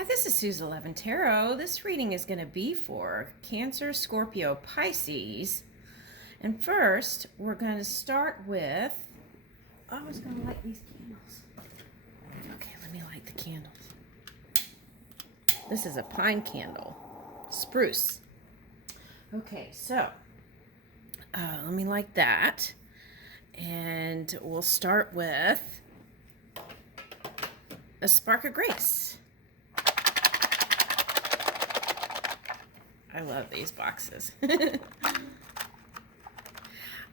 Hi, this is Suze 11 Tarot. This reading is going to be for Cancer, Scorpio, Pisces. And first, we're going to start with... I was going to light these candles. Okay, let me light the candles. This is a pine candle. Spruce. Okay, so let me light that. And we'll start with a spark of grace. I love these boxes.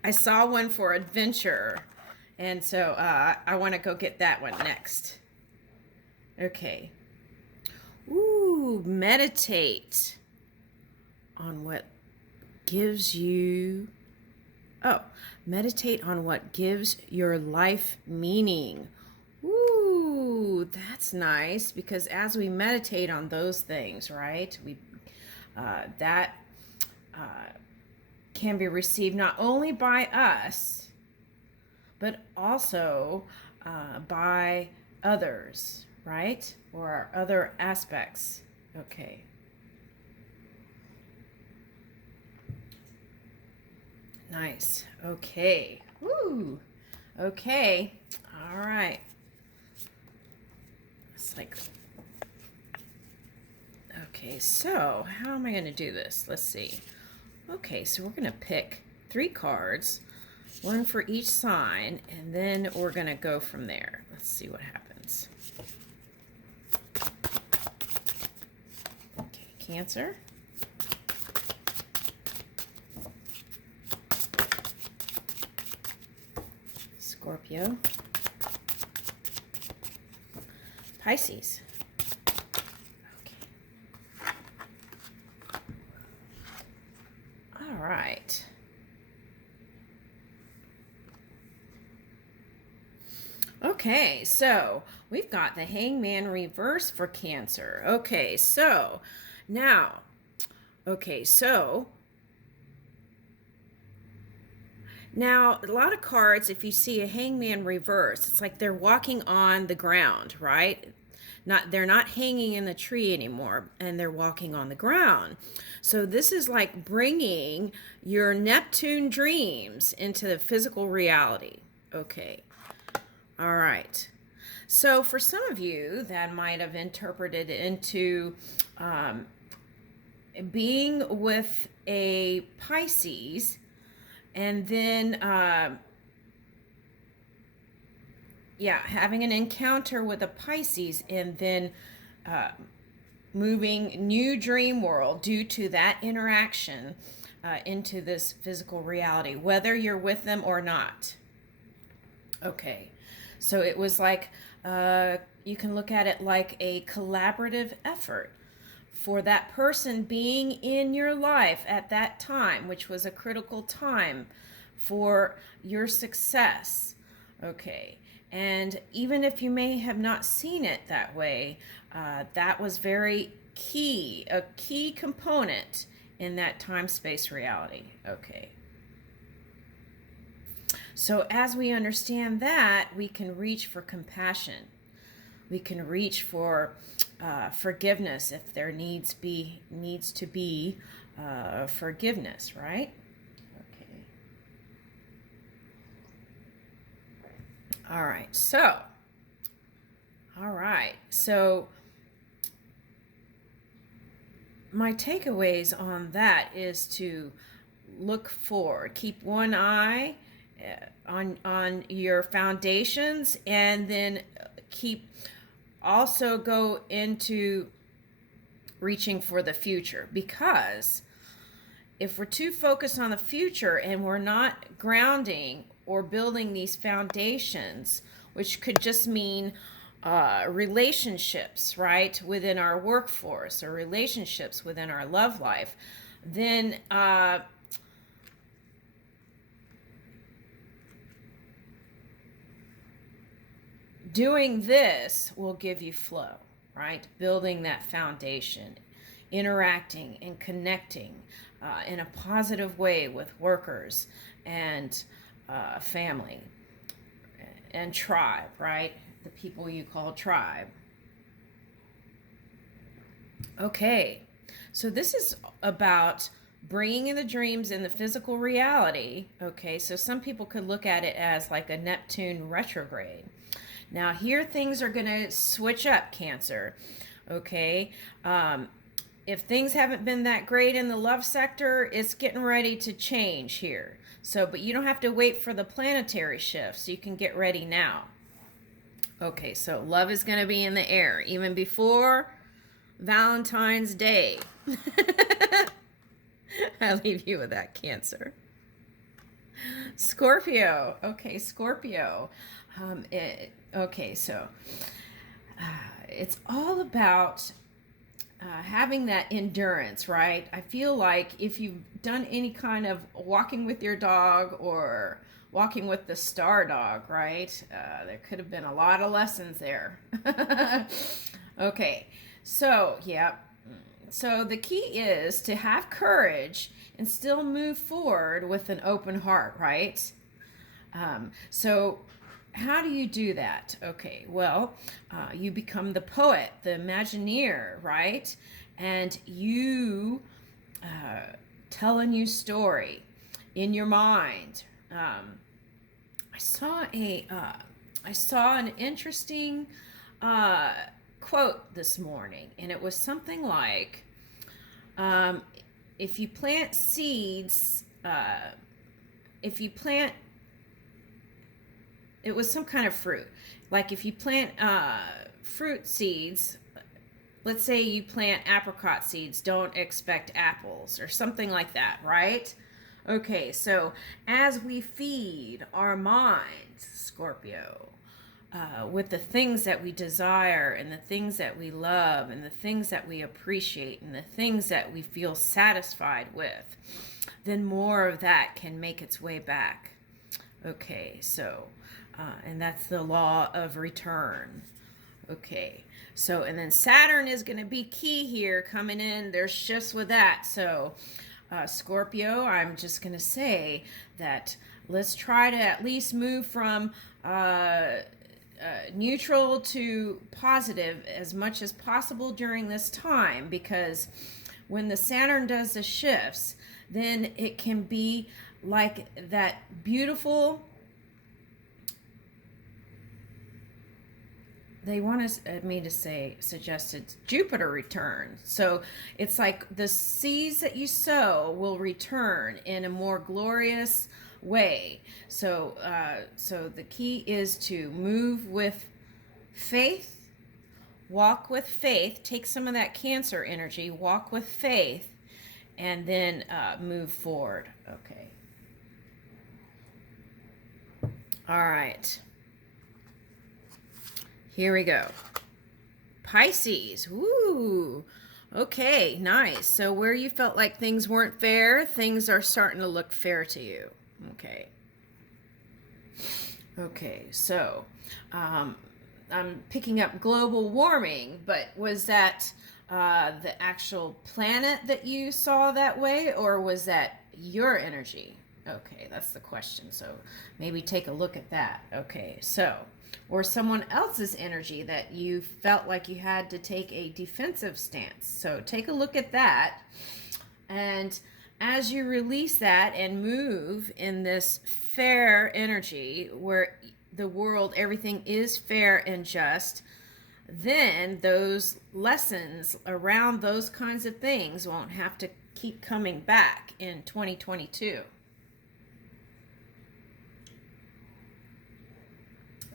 I saw one for adventure, and so I want to go get that one next. Okay. Ooh, meditate on what gives you... Oh, meditate on what gives your life meaning. Ooh, that's nice, because as we meditate on those things, right, that can be received not only by us, but also by others, right? Or our other aspects. Okay. Nice. Okay. Woo. Okay. All right. It's like... Okay, so how am I going to do this? Let's see. Okay, so we're going to pick 3 cards, one for each sign, and then we're going to go from there. Let's see what happens. Okay, Cancer. Scorpio. Pisces. All right. Okay, so we've got the Hangman reverse for Cancer. Okay, so now, now a lot of cards, if you see a Hangman reverse, it's like they're walking on the ground, right? They're not hanging in the tree anymore, and they're walking on the ground. So this is like bringing your Neptune dreams into the physical reality. Okay. All right. So for some of you, that might have interpreted into being with a Pisces, and then having an encounter with a Pisces, and then moving new dream world due to that interaction into this physical reality, whether you're with them or not. Okay, so it was like, you can look at it like a collaborative effort for that person being in your life at that time, which was a critical time for your success. Okay. And even if you may have not seen it that way, that was very key, a key component in that time-space reality. Okay. So as we understand that, we can reach for compassion. We can reach for forgiveness if there needs to be forgiveness, right? All right, so my takeaways on that is to look forward, keep one eye on your foundations, and then also go into reaching for the future, because if we're too focused on the future and we're not grounding or building these foundations, which could just mean relationships, right, within our workforce, or relationships within our love life, then doing this will give you flow, right? Building that foundation, interacting and connecting in a positive way with workers and family and tribe, right? The people you call tribe. Okay, so this is about bringing in the dreams in the physical reality. Okay, so some people could look at it as like a Neptune retrograde. Now, here things are going to switch up, Cancer. Okay, if things haven't been that great in the love sector, it's getting ready to change here. So, but you don't have to wait for the planetary shifts. You can get ready now. Okay, so love is going to be in the air even before Valentine's Day. I'll leave you with that, Cancer. Scorpio. Okay, Scorpio. Okay, so it's all about having that endurance, right? I feel like if you've done any kind of walking with your dog or walking with the star dog, right? There could have been a lot of lessons there. Okay, so yeah. So the key is to have courage and still move forward with an open heart, right? So how do you do that? Okay, well, you become the poet, the Imagineer, right? And you tell a new story in your mind. I saw an interesting quote this morning, and it was something like, if you plant seeds, it was some kind of fruit. Like if you plant fruit seeds, let's say you plant apricot seeds, don't expect apples or something like that, right? Okay, so as we feed our minds, Scorpio, with the things that we desire and the things that we love and the things that we appreciate and the things that we feel satisfied with, then more of that can make its way back. Okay, so, and that's the law of return. Okay, so, and then Saturn is going to be key here coming in. There's shifts with that. So, Scorpio, I'm just going to say that let's try to at least move from neutral to positive as much as possible during this time, because when the Saturn does the shifts, then it can be like that beautiful, they want me to say, suggested Jupiter return. So it's like the seeds that you sow will return in a more glorious way. So the key is to move with faith, walk with faith, take some of that Cancer energy, walk with faith, and then move forward. Okay. All right. Here we go. Pisces. Woo. Okay, nice. So where you felt like things weren't fair, things are starting to look fair to you. Okay. Okay, so I'm picking up global warming, but was that the actual planet that you saw that way, or was that your energy? Okay, that's the question. So maybe take a look at that. Okay, so, or someone else's energy that you felt like you had to take a defensive stance. So take a look at that. And as you release that and move in this fair energy where the world, everything is fair and just, then those lessons around those kinds of things won't have to keep coming back in 2022.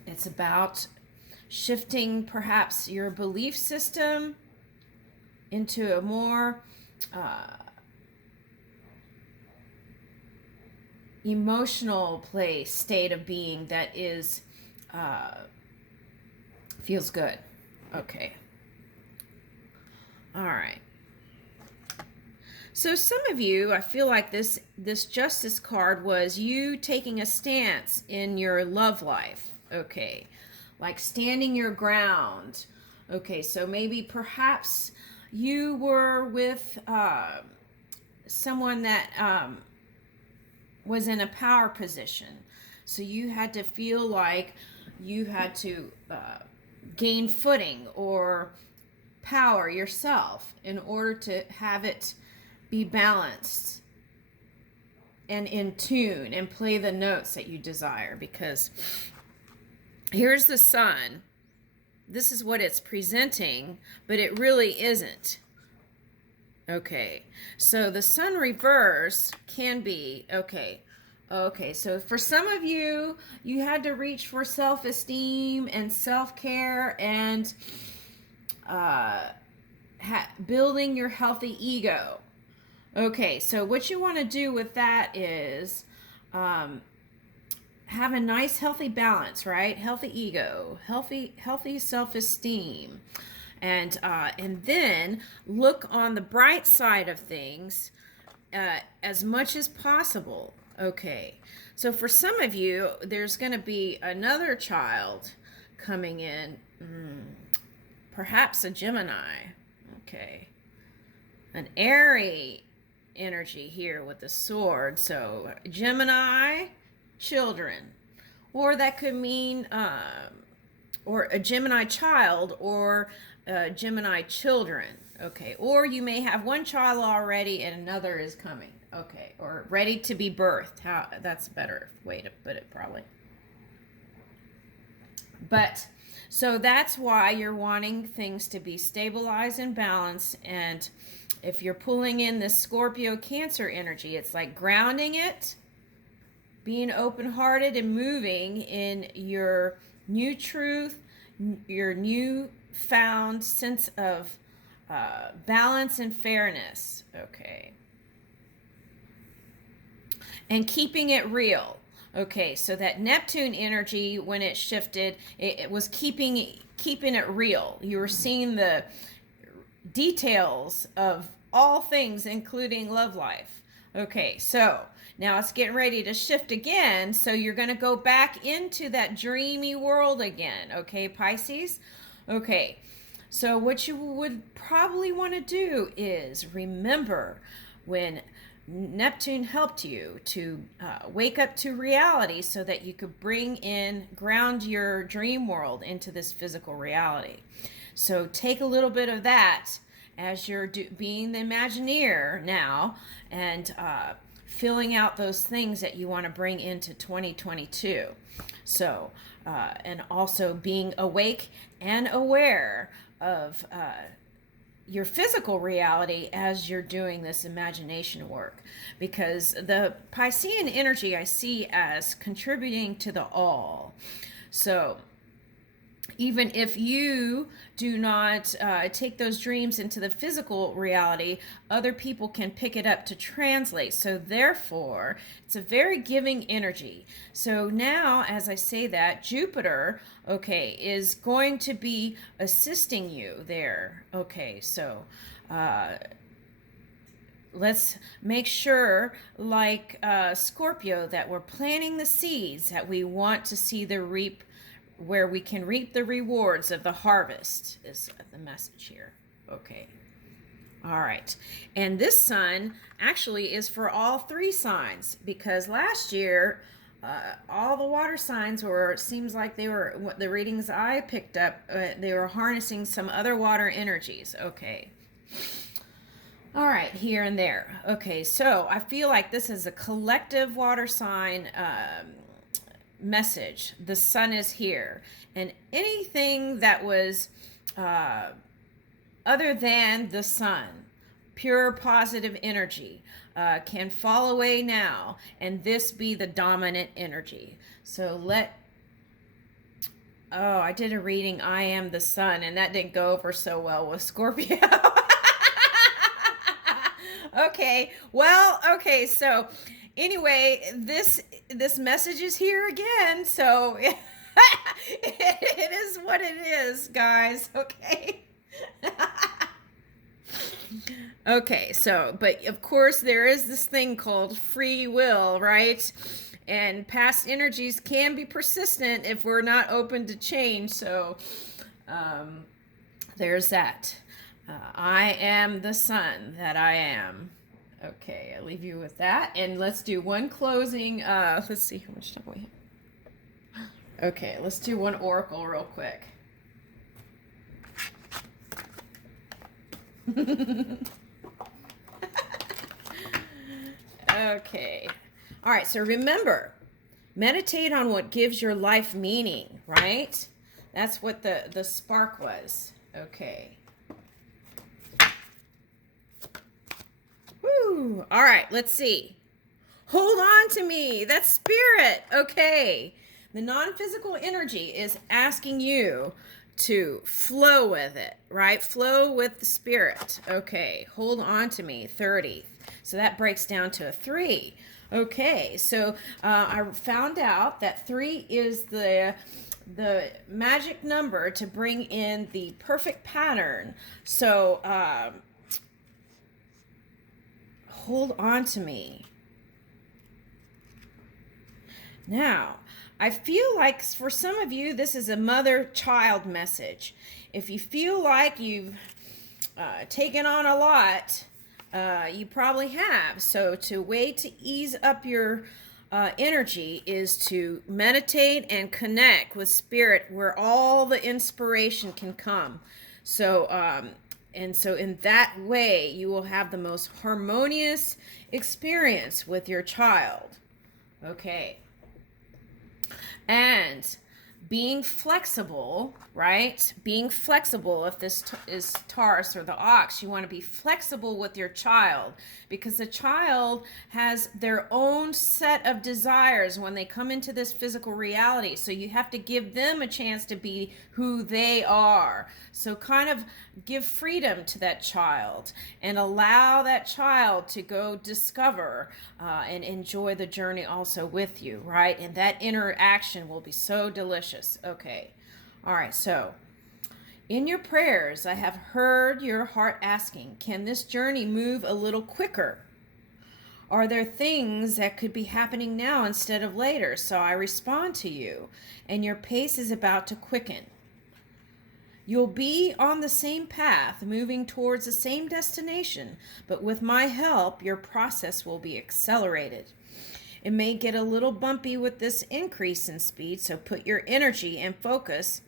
It's about shifting perhaps your belief system into a more emotional place, state of being that is feels good. Okay. All right. So some of you, I feel like this Justice card was you taking a stance in your love life. Okay. Like standing your ground. Okay, so maybe perhaps you were with someone that was in a power position. So you had to feel like you had to gain footing or power yourself in order to have it be balanced and in tune and play the notes that you desire. Because here's the sun. This is what it's presenting, but it really isn't. Okay, so the sun reverse can be, okay, so for some of you, you had to reach for self-esteem and self-care and building your healthy ego. Okay, so what you want to do with that is have a nice healthy balance, right? Healthy ego, healthy self-esteem. And then look on the bright side of things as much as possible. Okay, so for some of you, there's going to be another child coming in, perhaps a Gemini. Okay, an airy energy here with the sword. So Gemini children, or that could mean or a Gemini child, or Gemini children. Okay, or you may have one child already and another is coming. Okay, or ready to be birthed. That's a better way to put it, probably. But so that's why you're wanting things to be stabilized and balanced. And if you're pulling in this Scorpio Cancer energy, it's like grounding it, being open-hearted and moving in your new truth, your new found sense of balance and fairness. Okay, and keeping it real. Okay, so that Neptune energy, when it shifted, it was keeping it real. You were seeing the details of all things, including love life. Okay, so now it's getting ready to shift again. So you're going to go back into that dreamy world again. Okay, Pisces? Okay, so what you would probably want to do is remember when Neptune helped you to wake up to reality so that you could ground your dream world into this physical reality. So take a little bit of that as you're being the Imagineer now, and filling out those things that you want to bring into 2022. So, and also being awake and aware of your physical reality as you're doing this imagination work, because the Piscean energy I see as contributing to the all. So even if you do not take those dreams into the physical reality, other people can pick it up to translate. So therefore, it's a very giving energy. So now, as I say that, Jupiter, okay, is going to be assisting you there. Okay, so let's make sure, like Scorpio, that we're planting the seeds that we want to see where we can reap the rewards of the harvest, is the message here. Okay. All right. And this sun actually is for all three signs, because last year, all the water signs seems like they were, what the readings I picked up, they were harnessing some other water energies. Okay. All right, here and there. Okay, so I feel like this is a collective water sign message. The sun is here, and anything that was other than the sun, pure positive energy, can fall away now, and this be the dominant energy. So I did a reading, I am the sun, and that didn't go over so well with Scorpio. Okay, so anyway, this message is here again, so it is what it is, guys. Okay. Okay, so, but of course there is this thing called free will, right? And past energies can be persistent if we're not open to change. So there's that. I am the sun that I am. Okay, I'll leave you with that. And let's do one closing. Let's see how much time we have. Okay, let's do one oracle real quick. Okay. All right, so remember, meditate on what gives your life meaning, right? That's what the spark was. Okay. Woo. All right, let's see. Hold on to me. That's spirit. Okay. The non-physical energy is asking you to flow with it, right? Flow with the spirit. Okay. Hold on to me. 30. So that breaks down to a 3. Okay. So I found out that 3 is the magic number to bring in the perfect pattern. So hold on to me. Now, I feel like for some of you, this is a mother-child message. If you feel like you've taken on a lot, you probably have. So to way to ease up your energy is to meditate and connect with spirit where all the inspiration can come. So, and so in that way, you will have the most harmonious experience with your child. Okay. And being flexible, right? Being flexible, if this is Taurus or the Ox, you want to be flexible with your child because the child has their own set of desires when they come into this physical reality. So you have to give them a chance to be who they are. So kind of give freedom to that child and allow that child to go discover and enjoy the journey also with you, right? And that interaction will be so delicious. Okay. All right. So in your prayers, I have heard your heart asking, can this journey move a little quicker? Are there things that could be happening now instead of later? So I respond to you, and your pace is about to quicken. You'll be on the same path, moving towards the same destination, but with my help, your process will be accelerated. It may get a little bumpy with this increase in speed, so put your energy and focus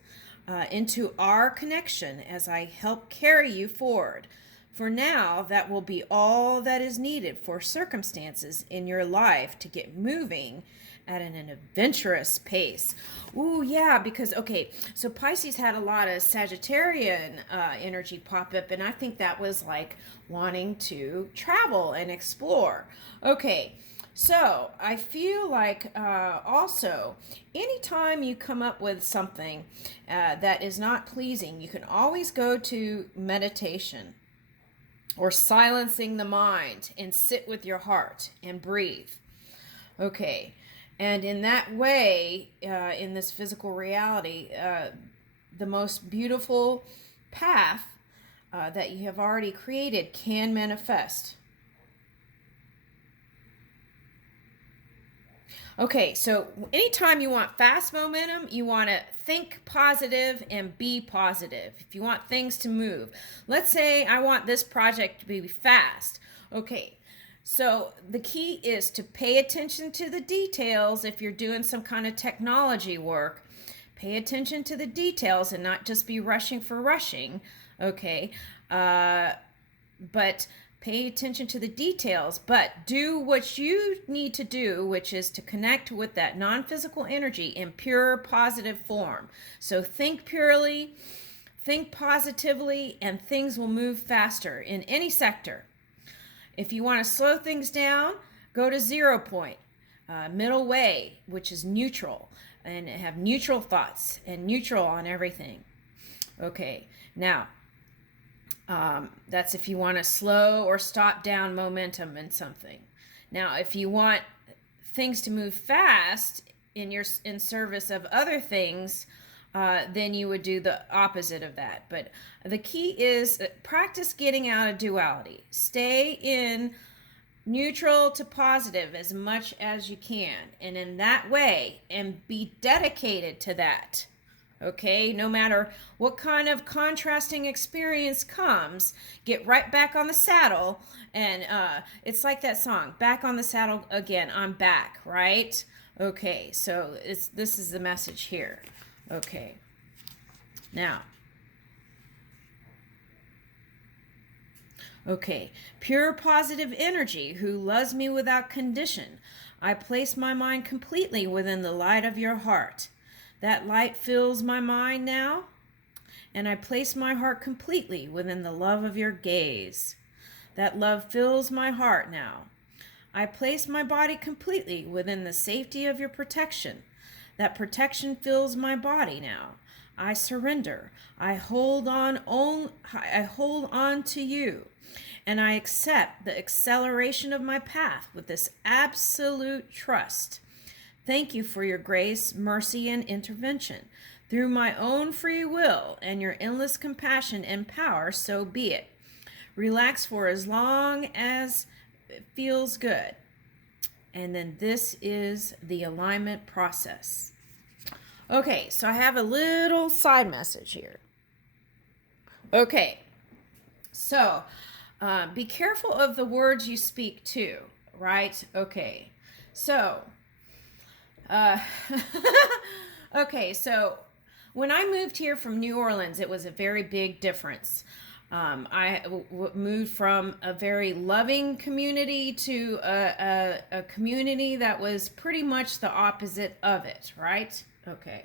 into our connection as I help carry you forward. For now, that will be all that is needed for circumstances in your life to get moving at an adventurous pace. Ooh, yeah, because, okay, so Pisces had a lot of Sagittarian energy pop up, and I think that was like wanting to travel and explore. Okay, so I feel like also, anytime you come up with something that is not pleasing, you can always go to meditation or silencing the mind and sit with your heart and breathe. Okay. And in that way, in this physical reality, the most beautiful path that you have already created can manifest. Okay, so anytime you want fast momentum, you want to think positive and be positive. If you want things to move. Let's say I want this project to be fast. Okay, so the key is to pay attention to the details. If you're doing some kind of technology work, pay attention to the details and not just be rushing for rushing. Okay, but pay attention to the details, but do what you need to do, which is to connect with that non-physical energy in pure positive form. So think purely, think positively, and things will move faster in any sector. If you want to slow things down, go to 0 point, middle way, which is neutral, and have neutral thoughts and neutral on everything. Okay, now, that's if you want to slow or stop down momentum in something. Now, if you want things to move fast in service of other things, then you would do the opposite of that. But the key is practice getting out of duality. Stay in neutral to positive as much as you can, and in that way, and be dedicated to that. Okay, no matter what kind of contrasting experience comes, get right back on the saddle. And it's like that song, back on the saddle again, I'm back, right? Okay, so this is the message here. Okay, now Okay, pure positive energy who loves me without condition. I place my mind completely within the light of your heart. That light fills my mind now, and I place my heart completely within the love of your gaze. That love fills my heart now. I place my body completely within the safety of your protection. That protection fills my body now. I surrender. I hold on to you, and I accept the acceleration of my path with this absolute trust. Thank you for your grace, mercy, and intervention. Through my own free will and your endless compassion and power, so be it. Relax for as long as it feels good. And then this is the alignment process. Okay, so I have a little side message here. Okay, so be careful of the words you speak too, right? Okay, so okay, so when I moved here from New Orleans, it was a very big difference. I moved from a very loving community to a community that was pretty much the opposite of it, right? Okay.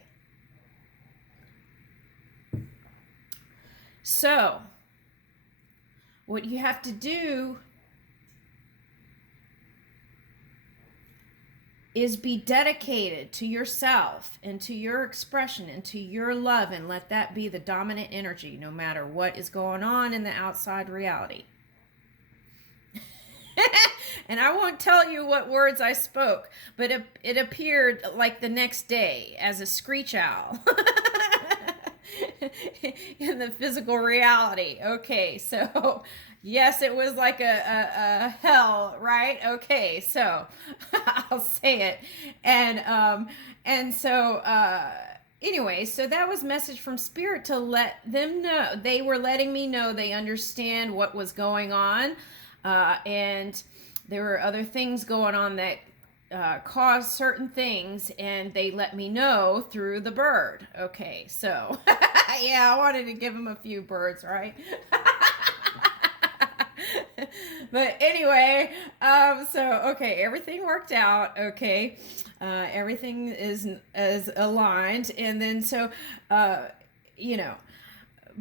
So, what you have to do is be dedicated to yourself and to your expression and to your love, and let that be the dominant energy no matter what is going on in the outside reality. And I won't tell you what words I spoke, but it appeared like the next day as a screech owl in the physical reality. Okay, so yes, it was like a hell, right? Okay, so I'll say it. And so anyway, so that was message from Spirit to let them know. They were letting me know they understand what was going on, and there were other things going on that caused certain things, and they let me know through the bird. Okay, so yeah, I wanted to give them a few birds, right? But anyway, so okay, everything worked out. Okay, everything is aligned, and then so you know,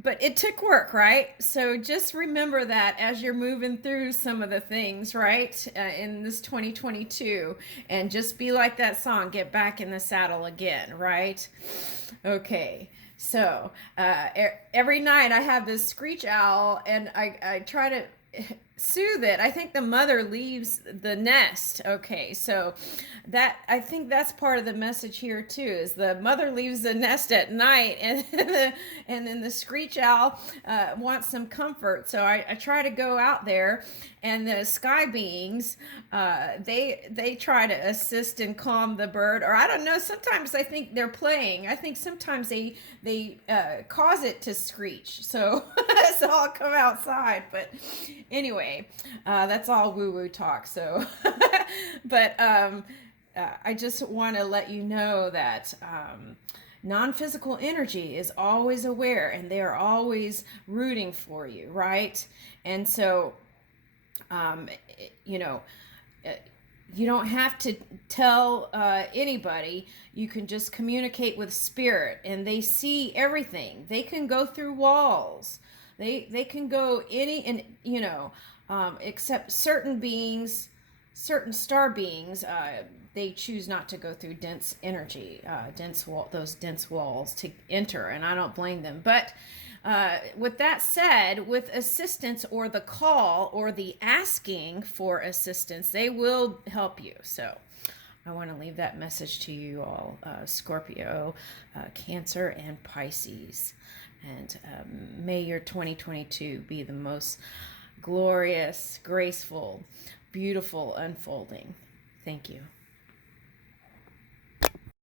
but it took work, right? So just remember that as you're moving through some of the things, right, in this 2022, and just be like that song, get back in the saddle again, right? Okay. So every night I have this screech owl, and I try to soothe it. I think the mother leaves the nest. Okay, so that, I think that's part of the message here too, is the mother leaves the nest at night, and then the screech owl wants some comfort. So I try to go out there, and the sky beings, they try to assist and calm the bird, or I don't know, sometimes I think they're playing. I think sometimes they cause it to screech, so so I'll come outside. But anyway, that's all woo-woo talk. So but I just want to let you know that non-physical energy is always aware, and they are always rooting for you, right? And so you know, you don't have to tell anybody. You can just communicate with Spirit, and they see everything. They can go through walls. They can go any, and you know, except certain beings, certain star beings, they choose not to go through dense energy, those dense walls to enter, and I don't blame them. But with that said, with assistance or the call or the asking for assistance, they will help you. So I want to leave that message to you all, Scorpio, Cancer, and Pisces. And may your 2022 be the most glorious, graceful, beautiful unfolding. Thank you.